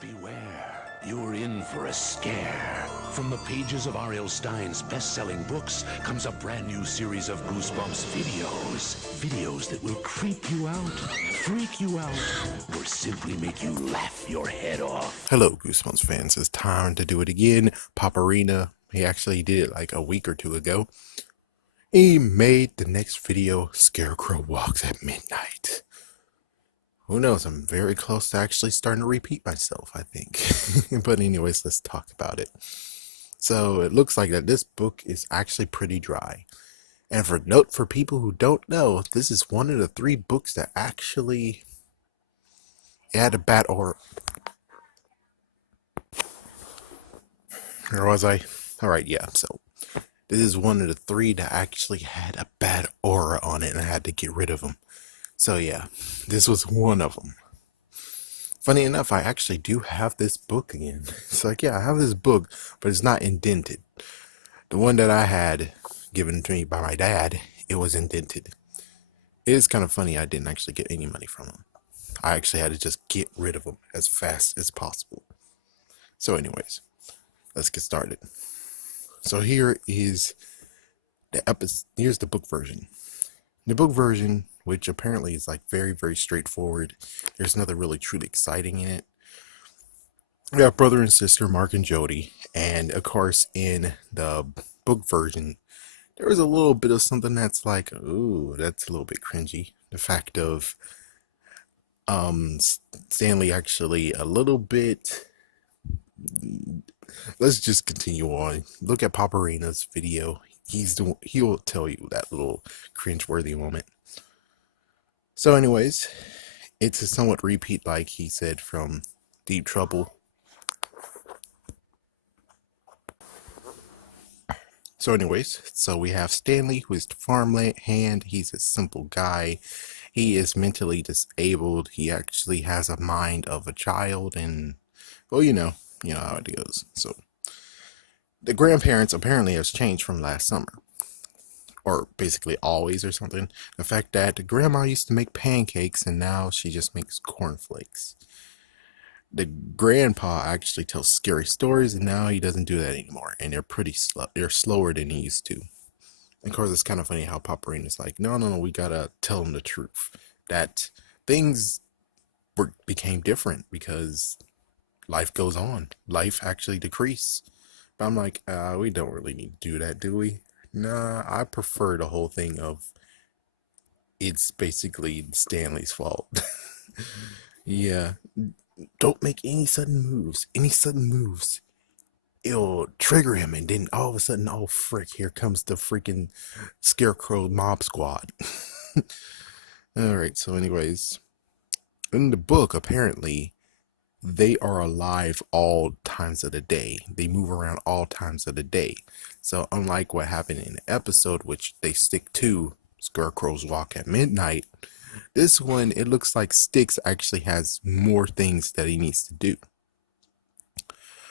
Beware, you're in for a scare. From the pages of R.L. Stine's best-selling books comes a brand new series of Goosebumps videos. Videos that will creep you out, freak you out, or simply make you laugh your head off. Hello, Goosebumps fans. It's time to do it again. PopArena, he actually did it like a week or two ago. He made the next video, Scarecrow Walks at Midnight. Who knows? I'm very close to actually starting to repeat myself, I think. But anyways, let's talk about it. So it looks like that this book is actually pretty dry. And for note for people who don't know, this is one of the 3 books that actually had a bad aura. Or was I? Alright, yeah, so this is one of the 3 that actually had a bad aura on it and I had to get rid of them. So yeah, this was one of them. Funny enough, I actually do have this book again. It's like, yeah, I have this book, but it's not indented. The one that I had given to me by my dad, it was indented. It is kind of funny I didn't actually get any money from him. I actually had to just get rid of them as fast as possible. So anyways, let's get started. So here is the episode. Here's the book version. The book version, which apparently is like very, very straightforward. There's nothing really truly exciting in it. We got brother and sister, Mark and Jody. And of course, in the book version, there was a little bit of something that's like, ooh, that's a little bit cringy. The fact of Stanley actually a little bit. Let's just continue on. Look at PopArena's video. He'll tell you that little cringe-worthy moment. So anyways, it's a somewhat repeat, like he said, from Deep Trouble. So anyways, so we have Stanley, who is the farmhand. He's a simple guy. He is mentally disabled. He actually has a mind of a child, and well, you know how it goes. So the grandparents apparently has changed from last summer, or basically always or something. The fact that the grandma used to make pancakes and now she just makes cornflakes. The grandpa actually tells scary stories and now he doesn't do that anymore, and they're pretty slow. They're slower than he used to. And of course, it's kind of funny how PopArena is like, no, we gotta tell him the truth, that things became different because life goes on. Life actually decreased. But I'm like, we don't really need to do that, do we? Nah, I prefer the whole thing of it's basically Stanley's fault. Yeah, don't make any sudden moves. Any sudden moves, it'll trigger him, and then all of a sudden, oh frick, here comes the freaking Scarecrow mob squad. Alright, so anyways, in the book, apparently, they are alive all times of the day. They move around all times of the day. So unlike what happened in the episode, which they stick to Scarecrow's Walk at Midnight, this one, it looks like Styx actually has more things that he needs to do.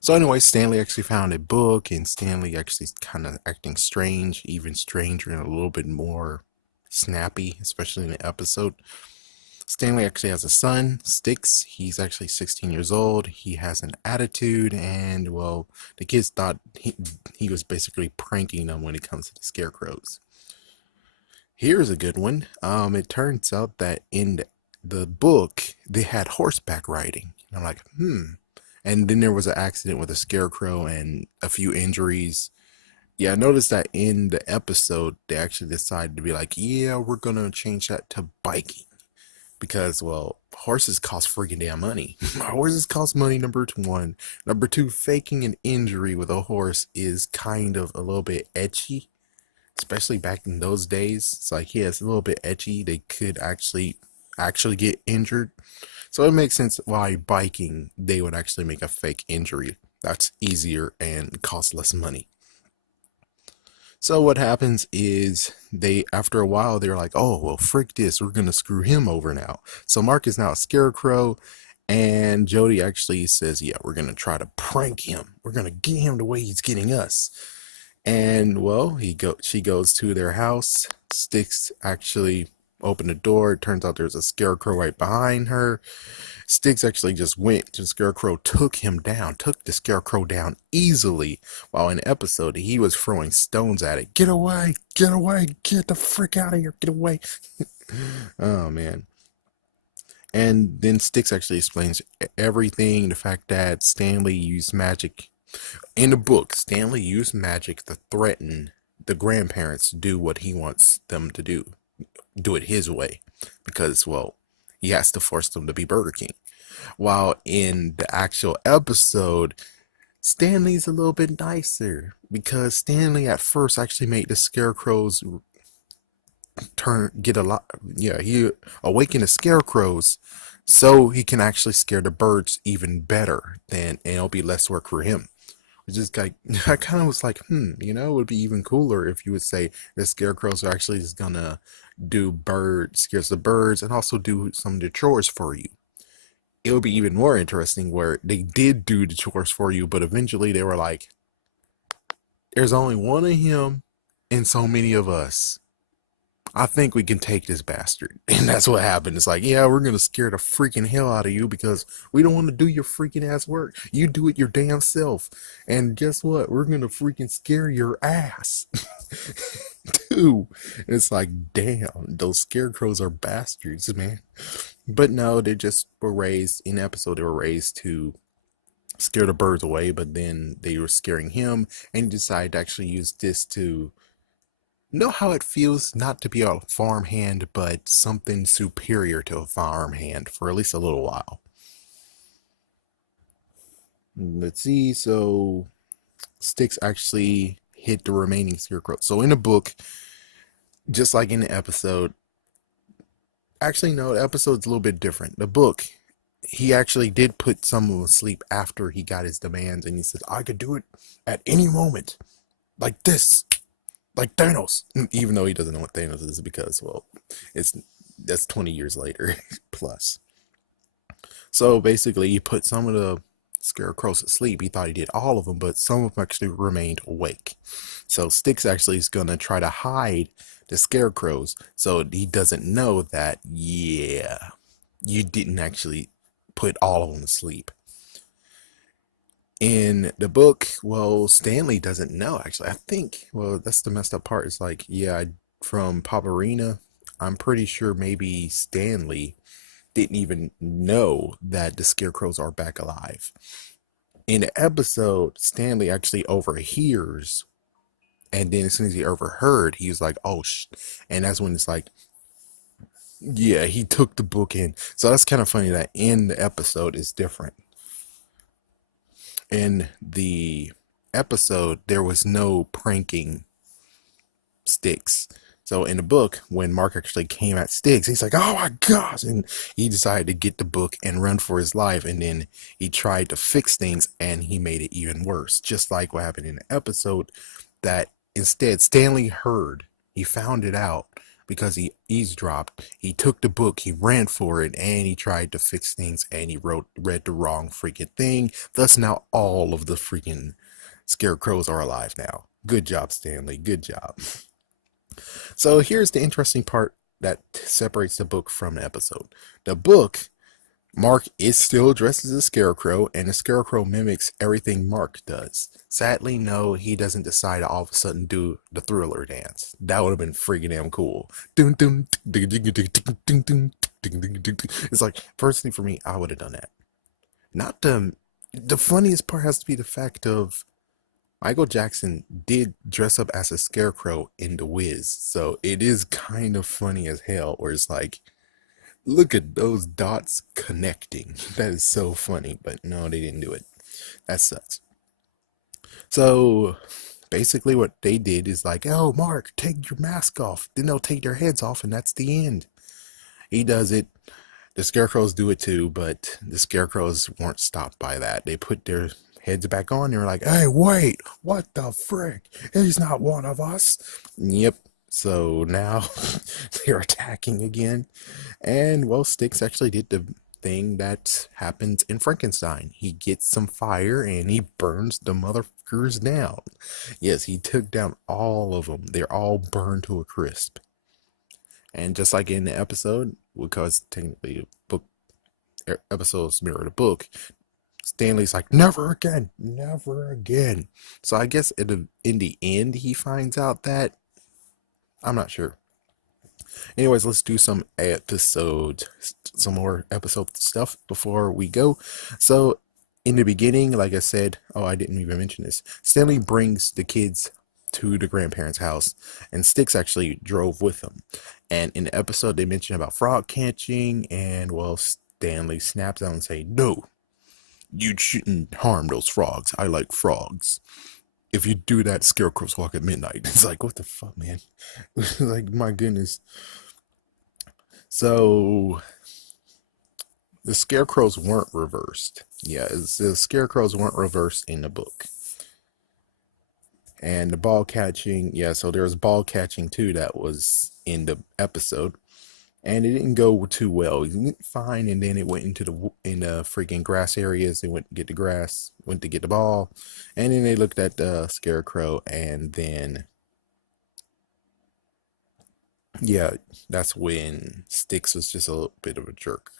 So anyway, Stanley actually found a book, and Stanley actually is kind of acting strange, even stranger and a little bit more snappy, especially in the episode. Stanley actually has a son, Styx. He's actually 16 years old. He has an attitude, and well, the kids thought he was basically pranking them when it comes to the scarecrows. Here's a good one. It turns out that in the book, they had horseback riding. And I'm like, And then there was an accident with a scarecrow and a few injuries. Yeah, I noticed that in the episode, they actually decided to be like, yeah, we're going to change that to biking. Because, well, horses cost freaking damn money. Horses cost money, number 1. Number 2, faking an injury with a horse is kind of a little bit etchy. Especially back in those days. It's like, yeah, it's a little bit etchy. They could actually get injured. So it makes sense why biking, they would actually make a fake injury. That's easier and costs less money. So what happens is after a while, they're like, oh, well, frick this. We're going to screw him over now. So Mark is now a scarecrow, and Jody actually says, yeah, we're going to try to prank him. We're going to get him the way he's getting us. And well, she goes to their house. Styx actually open the door. It turns out there's a Scarecrow right behind her. Sticks actually just went to the Scarecrow, took the Scarecrow down easily. While in the episode, he was throwing stones at it. Get away, get the frick out of here, get away. Oh man. And then Sticks actually explains everything. The fact that Stanley used magic. In the book, Stanley used magic to threaten the grandparents to do what he wants them to do. Do it his way. Because, well, he has to force them to be Burger King. While in the actual episode, Stanley's a little bit nicer. Because Stanley at first actually made the Scarecrows he awakened the Scarecrows so he can actually scare the birds even better, and it'll be less work for him. It's just like, I kind of was like, it would be even cooler if you would say the Scarecrows are actually just gonna scares the birds, and also do some of the chores for you. It would be even more interesting where they did do the chores for you, but eventually they were like, there's only one of him and so many of us. I think we can take this bastard. And that's what happened. It's like, yeah, we're going to scare the freaking hell out of you because we don't want to do your freaking ass work. You do it your damn self. And guess what? We're going to freaking scare your ass. Dude. It's like, damn, those scarecrows are bastards, man. But no, they just were raised, in the episode, they were raised to scare the birds away, but then they were scaring him, and he decided to actually use this to know how it feels not to be a farmhand, but something superior to a farmhand for at least a little while. Let's see, so Sticks actually hit the remaining Scarecrow. So in the book, just like in the episode, actually no, the episode's a little bit different. The book, he actually did put someone to sleep after he got his demands, and he said, I could do it at any moment, like this. Like Thanos, even though he doesn't know what Thanos is, because, well, that's 20 years later plus. So basically, he put some of the Scarecrows to sleep. He thought he did all of them, but some of them actually remained awake. So Sticks actually is gonna try to hide the Scarecrows so he doesn't know that, yeah, you didn't actually put all of them to sleep. In the book, well, Stanley doesn't know, actually. I think, well, that's the messed up part. It's like, yeah, from PopArena, I'm pretty sure maybe Stanley didn't even know that the Scarecrows are back alive. In the episode, Stanley actually overhears, and then as soon as he overheard, he was like, oh, and that's when it's like, yeah, he took the book in. So that's kind of funny that in the episode is different. In the episode, there was no pranking Sticks. So in the book, when Mark actually came at Sticks, he's like, oh my gosh. And he decided to get the book and run for his life. And then he tried to fix things, and he made it even worse. Just like what happened in the episode, that instead Stanley heard, he found it out because he eavesdropped. He took the book, he ran for it, and he tried to fix things, and he read the wrong freaking thing. Thus now all of the freaking Scarecrows are alive now. Good job, Stanley. Good job. So here's the interesting part that separates the book from the episode. The book, Mark is still dressed as a Scarecrow, and the Scarecrow mimics everything Mark does. Sadly, no, he doesn't decide to all of a sudden do the Thriller dance. That would have been freaking damn cool. It's like, personally for me, I would have done that. Not the funniest part has to be the fact of Michael Jackson did dress up as a Scarecrow in The Wiz, so it is kind of funny as hell, where it's like, look at those dots connecting. That is so funny, but no, they didn't do it. That sucks. So basically what they did is like, oh, Mark, take your mask off. Then they'll take their heads off, and that's the end. He does it. The Scarecrows do it too, but the Scarecrows weren't stopped by that. They put their heads back on. They were like, hey, wait, what the frick? He's not one of us. Yep. So now they're attacking again. And, well, Sticks actually did the thing that happens in Frankenstein. He gets some fire and he burns the motherfuckers down. Yes, he took down all of them. They're all burned to a crisp. And just like in the episode, because technically book episodes mirror the book, Stanley's like, never again, never again. So I guess in the end, he finds out that, I'm not sure. Anyways, let's do some more episode stuff before we go. So, in the beginning, like I said, oh, I didn't even mention this. Stanley brings the kids to the grandparents' house, and Sticks actually drove with them. And in the episode, they mention about frog catching, and well, Stanley snaps out and say, "No, you shouldn't harm those frogs. I like frogs. If you do that, scarecrows walk at midnight." It's like, what the fuck, man? Like, my goodness. So the scarecrows weren't reversed. Yeah, the scarecrows weren't reversed in the book. And the ball catching, yeah, so there was ball catching too that was in the episode. And it didn't go too well. It went fine, and then it went into the freaking grass areas. They went to get the grass, went to get the ball, and then they looked at the scarecrow, and then yeah, that's when Sticks was just a little bit of a jerk.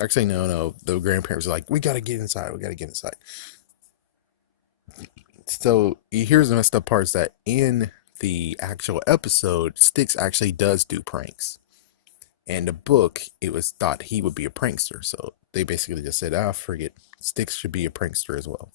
Actually, no. The grandparents are like, we gotta get inside. We gotta get inside. So here's the messed up part: is that in the actual episode, Sticks actually does do pranks. In the book, it was thought he would be a prankster. So they basically just said, forget, Sticks should be a prankster as well.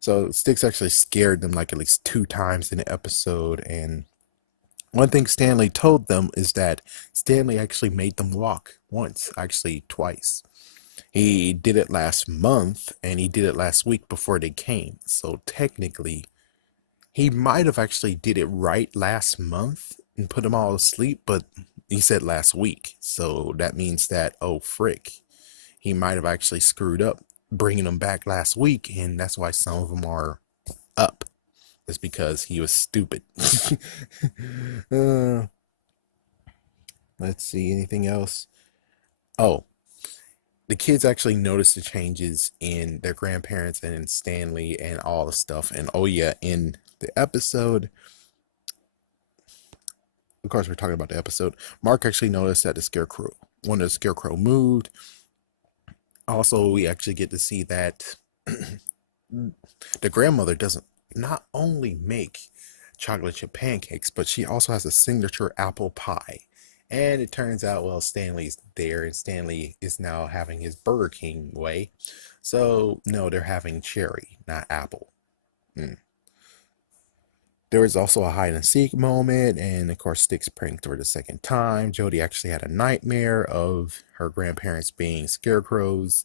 So Sticks actually scared them like at least 2 times in the episode. And one thing Stanley told them is that Stanley actually made them walk once, actually twice. He did it last month and he did it last week before they came. So technically, he might have actually did it right last month and put them all to sleep, but he said last week. So that means that, oh, frick, he might have actually screwed up bringing them back last week, and that's why some of them are up. It's because he was stupid. uh, let's see, anything else? Oh, the kids actually noticed the changes in their grandparents and in Stanley and all the stuff. And oh yeah, in the episode, of course we're talking about the episode, Mark actually noticed that one of the scarecrow moved. Also, we actually get to see that the grandmother doesn't not only make chocolate chip pancakes, but she also has a signature apple pie. And it turns out, well, Stanley's there, and Stanley is now having his Burger King way. So, no, they're having cherry, not apple. Mm. There was also a hide and seek moment, and of course, Sticks pranked her the second time. Jody actually had a nightmare of her grandparents being scarecrows.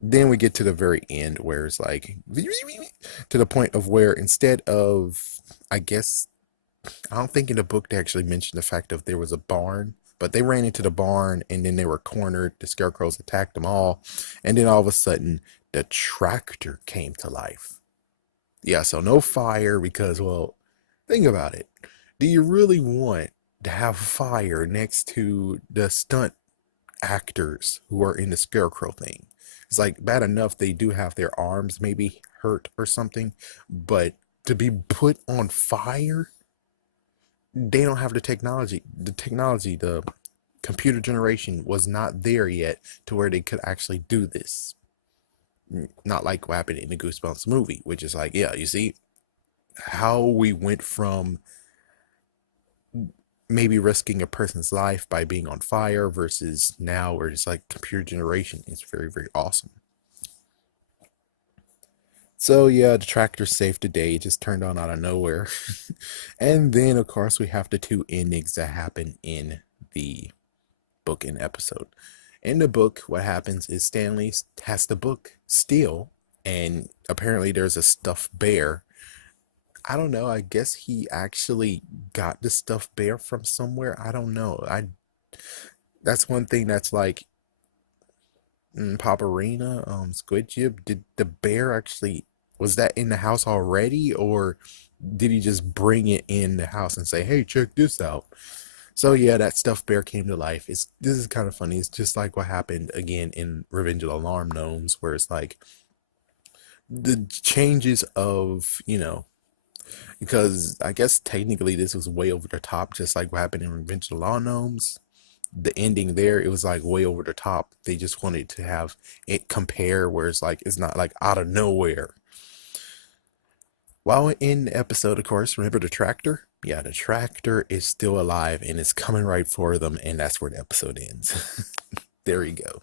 Then we get to the very end where it's like, to the point of where instead of, I guess, I don't think in the book they actually mentioned the fact of there was a barn, but they ran into the barn and then they were cornered. The scarecrows attacked them all. And then all of a sudden, the tractor came to life. Yeah, so no fire because, well, think about it. Do you really want to have fire next to the stunt actors who are in the scarecrow thing? It's like bad enough they do have their arms maybe hurt or something, but to be put on fire, they don't have the technology. The computer generation was not there yet to where they could actually do this. Not like what happened in the Goosebumps movie, which is like, yeah, you see how we went from maybe risking a person's life by being on fire versus now where it's like computer generation is very, very awesome. So yeah, the tractor saved the day. It just turned on out of nowhere. And then of course we have the 2 endings that happen in the book and episode. In the book, what happens is Stanley has the book still, and apparently there's a stuffed bear. I don't know. I guess he actually got the stuffed bear from somewhere. I don't know. That's one thing that's like PopArena, Squid Jib. Did the bear actually was that in the house already, or did he just bring it in the house and say, "Hey, check this out"? So yeah, that stuffed bear came to life. This is kind of funny. It's just like what happened again in Revenge of the Alarm Gnomes, where it's like the changes of Because I guess technically this was way over the top, just like what happened in Revenge of the Law Gnomes. The ending there, it was like way over the top. They just wanted to have it compare where it's like it's not like out of nowhere. While in the episode, of course, remember the tractor? Yeah, the tractor is still alive and it's coming right for them, and that's where the episode ends. There you go.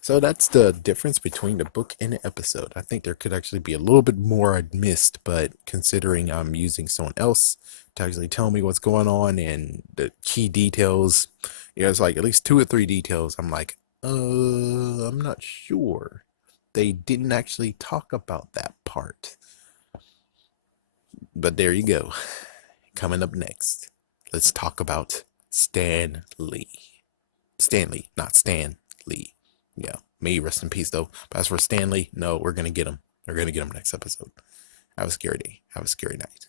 So that's the difference between the book and the episode. I think there could actually be a little bit more I'd missed, but considering I'm using someone else to actually tell me what's going on and the key details, it's like at least 2 or 3 details. I'm like, I'm not sure. They didn't actually talk about that part. But there you go. Coming up next, let's talk about Stanley. Stanley, not Stan Lee. Yeah, may he rest in peace though. But as for Stanley, no, we're gonna get him. We're gonna get him next episode. Have a scary day. Have a scary night.